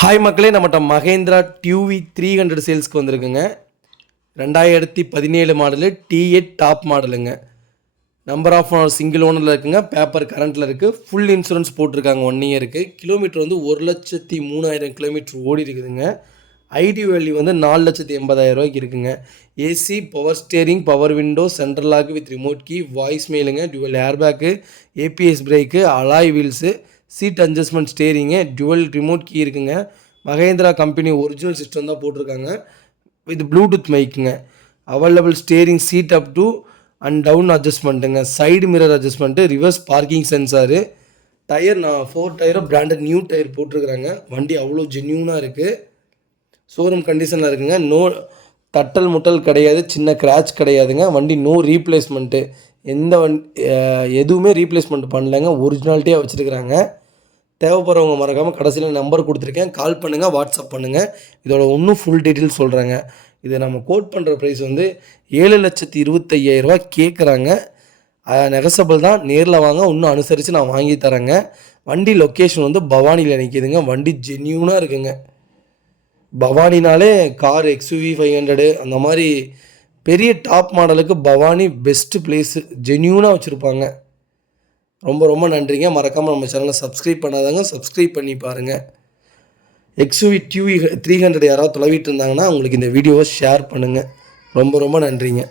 Hi மக்களே, நம்மகிட்ட Mahindra TUV 300 சேல்ஸ்க்கு வந்திருக்குங்க. 2017 மாடலு T8 டாப் மாடலுங்க. நம்பர் ஆஃப் ஓனர் சிங்கிள் ஓனரில் இருக்குங்க. பேப்பர் கரண்ட்டில் இருக்குது. ஃபுல் இன்சூரன்ஸ் போட்டிருக்காங்க 1 இயருக்கு. கிலோமீட்டர் வந்து 1,03,000 கிலோமீட்டர் ஓடி இருக்குதுங்க. ஐடி வேல்யூ வந்து 4,80,000 இருக்குங்க. AC, power steering, power window, central lock with remote key, voice மெயிலுங்க, dual airbag, ABS brake, alloy wheels, seat adjustment steering, dual remote key இருக்குங்க. மகேந்திரா கம்பெனி ஒரிஜினல் சிஸ்டம் தான் போட்டிருக்காங்க. வித் ப்ளூடூத் மைக்குங்க. Available steering seat up to and down அட்ஜஸ்ட்மெண்ட்டுங்க. Side mirror adjustment, reverse parking sensor. Tyre 4 டயரும் branded new tyre போட்டிருக்கிறாங்க. வண்டி அவ்வளோ ஜென்யூனாக இருக்குது. ஷோரூம் கண்டிஷனில் இருக்குங்க. நோ தட்டல் முட்டல் கிடையாது, சின்ன கிராச் கிடையாதுங்க. வண்டி நோ ரீப்ளேஸ்மெண்ட்டு. எதுவுமே ரீப்ளேஸ்மெண்ட் பண்ணலைங்க. ஒரிஜினாலிட்டியாக வச்சுருக்கிறாங்க. தேவைப்படுறவங்க மறக்காமல் கடைசியில் நம்பர் கொடுத்துருக்கேன், கால் பண்ணுங்கள், வாட்ஸ்அப் பண்ணுங்கள். இதோட இன்னும் ஃபுல் டீட்டெயில்ஸ் சொல்கிறேங்க. இதை நம்ம கோட் பண்ணுற ப்ரைஸ் வந்து 7,25,000 கேட்குறாங்க. நெகசபிள் தான். நேரில் வாங்க, இன்னும் அனுசரித்து நான் வாங்கி தரேங்க. வண்டி லொக்கேஷன் வந்து பவானியில் நிற்கிதுங்க. வண்டி ஜென்யூனாக இருக்குங்க. பவானினாலே கார் XUV 500 அந்த மாதிரி பெரிய டாப் மாடலுக்கு பவானி பெஸ்ட்டு பிளேஸு. ஜென்யூனாக வச்சுருப்பாங்க. ரொம்ப ரொம்ப நன்றிங்க. மறக்காமல் நம்ம சேனலை சப்ஸ்கிரைப் பண்ணாதாங்க, சப்ஸ்கிரைப் பண்ணி பாருங்கள். XUV டியூவி 300 யாராவது தொலைவிட்டு இருந்தாங்கன்னா உங்களுக்கு இந்த வீடியோவை ஷேர் பண்ணுங்கள். ரொம்ப ரொம்ப நன்றிங்க.